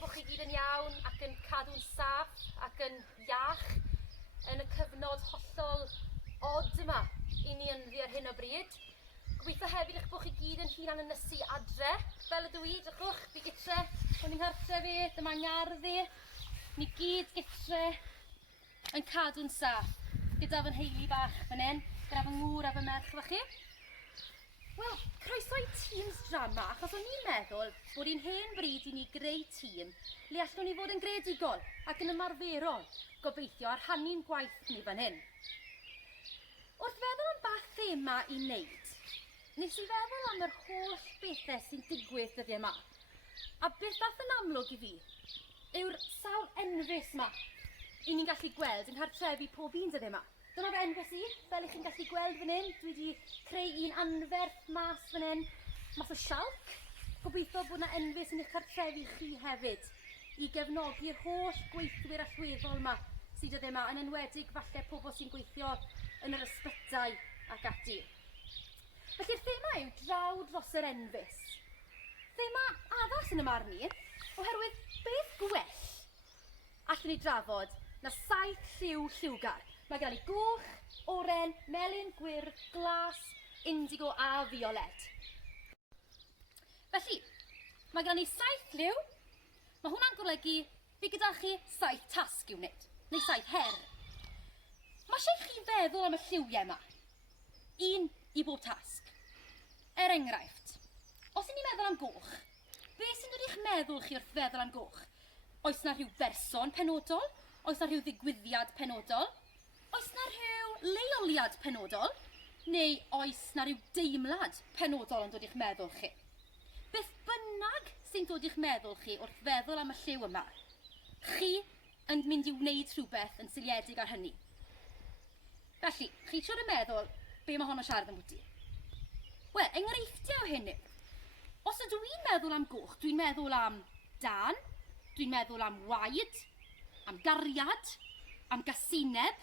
bod chi gyd yn iawn ac yn cadw'n saff ac yn iach yn y cyfnod hollol od yma i ni ynddi ar hyn o bryd. Gobeithio hefyd eich bod chi gyd yn hunan yn ysu adre, fel ydw i, drychwch, fi gytre, hwn i'n hartre fi, dyma ngardd i, ni gyd gytre yn cadw'n saff, gyda fy nheulu bach fan hyn, gyda fy ngŵr a fy merch fach chi. Wel, croeso i Teams Drama, achos o'n i'n meddwl bod i'n hen bryd i ni greu tîm le allwn ni fod yn greadigol ac yn ymarferol, gobeithio ar rhannu'n gwaith ni fan hyn. Wrth feddwl am bach thema i wneud, nes i feddwl am yr holl bethau sy'n digwydd dyddiau yma. A beth dath yn amlwg i fi yw'r sawl enfys yma i ni'n gallu gweld yng nghartrefi pob un dyddiau yma. Dyma fy enfys i, fel ych chi'n gallu gweld fan hyn, dwi wedi creu un anferth mas fan hyn, mas o sialc. Gobeithio bod yna enfys yn eich cartrefi chi hefyd i gefnogi'r holl gweithwyr allweddol yma sydd dyddiau yma, yn enwedig falle pobl sy'n gweithio yn yr ysbytau ac ati. Felly'r thema yw draw dros yr enfys. Thema addas yn y marn i, oherwydd beth gwell allwn ni drafod na 7 lliw lliwgar. Mae gen i goch, oren, melyn, gwyrdd, glas, indigo a fiolet. Felly, mae gen i 7 lliw. Mae hwnna'n golygu fi gyda chi 7 tasg i'w wneud, neu 7 her. Mae eisiau chi feddwl am y lliwiau yma. 1 i bob tasg. Er enghraifft, os ni'n meddwl am goch, beth sy'n dod i'ch meddwl chi wrth feddwl am goch? Oes na rhyw berson penodol? Oes na rhyw ddigwyddiad penodol? Oes na rhyw leoliad penodol? Neu oes na rhyw deimlad penodol yn dod i'ch meddwl chi? Beth bynnag sy'n dod i'ch meddwl chi wrth feddwl am y lliw yma, chi yn mynd i wneud rhywbeth yn seiliedig ar hynny. Felly, chi siwr yn meddwl be mae hon o siarad am bwyty? Wel, enghreifftiau o hyn yw, os ydw i'n meddwl am goch, dwi'n meddwl am dan, dwi'n meddwl am waed, am gariad, am gasineb,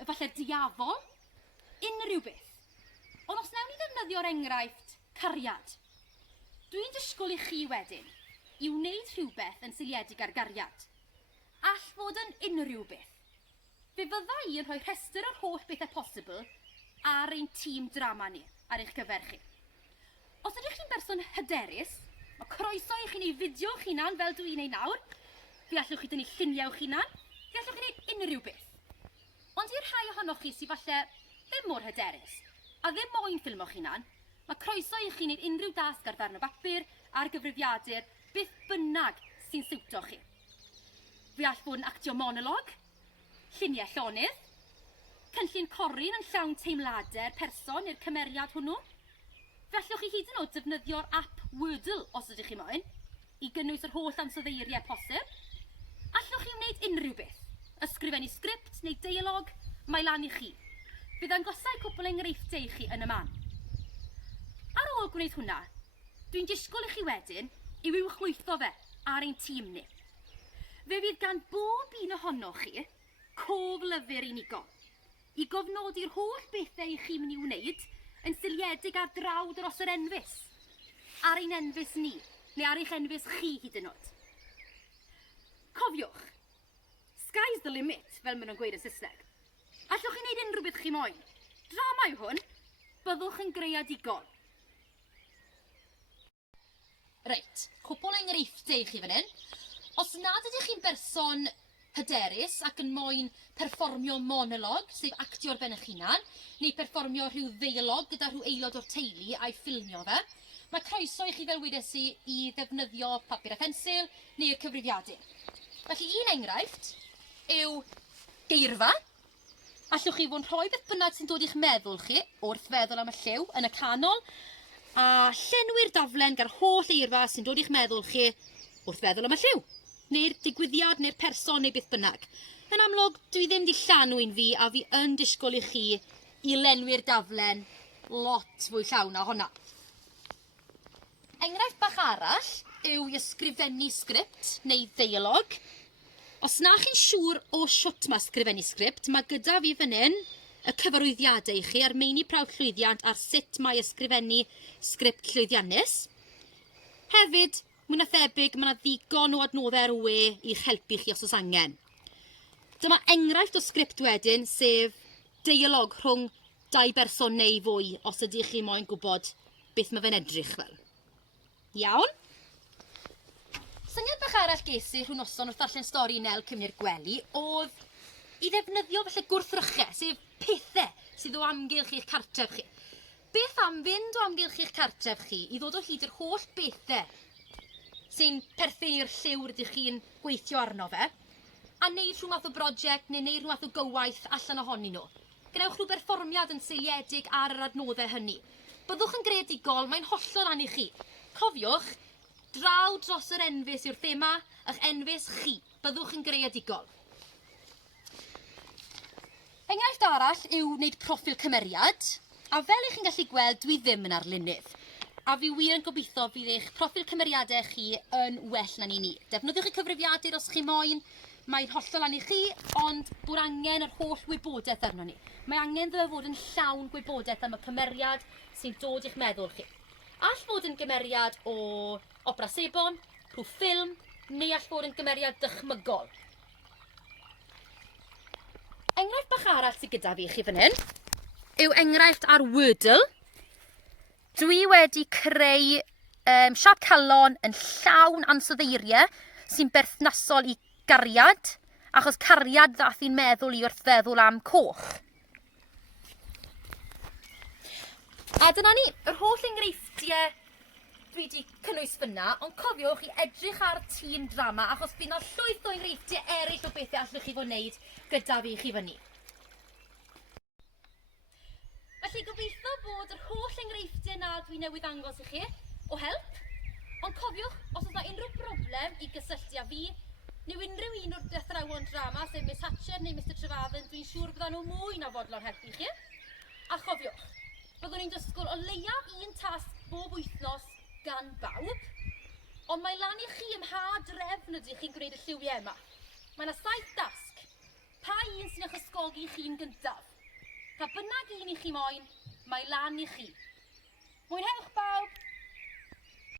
efallai diafol, unrhyw beth. Ond os nawn ni ddefnyddio'r enghraifft cariad, dwi'n disgwyl i chi wedyn i wneud rhywbeth yn seiliedig ar gariad. All fod yn unrhyw beth. Fe fydda i yn rhoi rhestr o'r holl bethau posibl ar ein tîm drama ni, ar eich gyfer chi. Os ydych chi'n berson hyderus, mae croeso i chi wneud fideo'ch hunan fel dwi'n ei nawr, fe allwch chi dynnu lluniau'ch hunan, fe allwch chi wneud unrhyw beth. Ond i'r rhai ohonoch chi sydd falle ddim mor hyderus, a ddim moyn ffilmo'ch hunan, mae croeso i chi wneud unrhyw dasg ar ddarn o bapur, ar gyfrifiadur, beth bynnag sy'n siwto chi. Fe all fod yn actio monolog, lluniau llonydd, cynllun coryn yn llawn teimladau'r person neu'r cymeriad hwnnw. Fe allwch chi hyd yn oed defnyddio'r app Wordle os ydych chi moyn, i gynnwys yr holl ansoddeiriau posib. Allwch chi wneud unrhyw beth, ysgrifennu sgript neu deialog, mae lan i chi. Bydd angosau cwpl enghreifftiau i chi yn y man. Ar ôl gwneud hwnna, dwi'n disgwyl i chi wedyn i uwchlwytho fe ar ein tîm ni. Fe fydd gan bob un ohonoch chi cof lyfr unigol, i gofnodi'r holl bethau i chi'n mynd i wneud yn seiliedig ar draw dros yr enfys, ar ein enfys ni, neu ar eich enfys chi hyd yn oed. Cofiwch, sky's the limit, fel maen nhw'n gweud yn Saesneg. Allwch chi wneud unrhyw beth chi moyn. Drama yw hwn, byddwch yn greadigol. Reit, cwpl enghreifftiau i chi fan hyn. Os nad ydych chi'n berson hyderus ac yn moyn perfformio monolog, sef actio'r ben eich hunan, neu perfformio rhyw ddeialog gyda rhyw aelod o'r teulu a'i ffilmio fe, mae croeso i chi fel wedes i ddefnyddio papur a pensil neu'r cyfrifiadur. Felly un enghraifft yw geirfa. Allwch chi fod yn rhoi beth bynnag sy'n dod i'ch meddwl chi wrth feddwl am y lliw yn y canol, a llenwi'r daflen gyda'r holl eirfa sy'n dod i'ch meddwl chi wrth feddwl am y lliw, neu'r digwyddiad neu'r person neu beth bynnag. Yn amlwg, dwi ddim di llanw'n fi a fi yn disgwyl i chi i lenwi'r daflen lot fwy llawn o honna. Enghraifft bach arall yw i ysgrifennu sgript neu ddeialog. Os na chi'n siŵr o siwt mae ysgrifennu sgript, mae gyda fi fan hyn y cyfarwyddiadau i chi ar meini prawf llwyddiant ar sut mae ysgrifennu sgript llwyddiannus. Hefyd, mwy na thebyg mae yna ddigon o adnoddau ar y we i'ch helpu chi os oes angen. Dyma enghraifft o sgript wedyn, sef deialog rhwng dau berson neu fwy os ydych chi moyn gwybod beth mae fe'n edrych fel. Iawn? Syniad bach arall ges i rhwng noson wrth ddarllen stori Nel Cymru'r Gwely oedd i ddefnyddio felly gwrthrychau, sef pethau sydd o amgylch i'ch cartref chi. Beth am fynd o amgylch i'ch cartref chi i ddod o hyd i'r holl bethau sy'n perthyn i'r lliw rydych chi'n gweithio arno fe, a wneud rhyw math o brosiect neu wneud rhyw math o gywaith allan ohonyn nhw. Gnewch rhyw berfformiad yn seiliedig ar yr adnoddau hynny. Byddwch yn greadigol, mae'n hollol ran i chi. Cofiwch, draw dros yr enfys yw'r thema, a'ch enfys chi. Byddwch yn greadigol. Enghraifft arall yw wneud proffil cymeriad, a fel ych chi'n gallu gweld, dwi ddim yn arlunydd. A fi wir yn gobeithio fydd eich proffil cymeriadau chi yn well na ni. Defnyddiwch y cyfrifiadur os chi moyn, mae'n hollol ran i chi, ond bod angen yr holl wybodaeth arno ni. Mae angen ddo fod yn llawn gwybodaeth am y cymeriad sy'n dod i'ch meddwl chi. All fod yn gymeriad o opera sebon, rhyw ffilm, neu all fod yn gymeriad dychmygol. Enghraifft bach arall sydd gyda fi chi fan hyn yw enghraifft ar Wordle. Dwi wedi creu siap calon yn llawn ansoddeiriau sy'n berthnasol i gariad, achos cariad ddath i'n meddwl i wrth feddwl am coch. A dyna ni, yr holl enghreifftiau dwi wedi cynnwys fyna, ond cofiwch i edrych ar tîm drama, achos bydd yna llwyth o enghreifftiau eraill o bethau allwch chi fod wneud gyda fi chi fyny. Felly gobeithio bod yr holl enghreifftiau na dwi newydd ddangos i chi o help, ond cofiwch, os oes yna unrhyw broblem i gysylltu â fi, neu unrhyw un o'r athrawon drama, sef Miss Hatcher neu Mr Trefathen, dwi'n siŵr byddan nhw mwy na fodlon helpu chi. A chofiwch, byddwn ni'n dysgwyl o leiaf un tasg bob wythnos gan bawb, ond mae lan i chi ym mha drefn ydych chi'n gwneud y lliwiau yma. Mae yna 7 dasg. Pa un sy'n eich ysgogi chi'n gyntaf? Pa bynnag un i chi moyn, mae lan i chi. Mwynhewch bawb!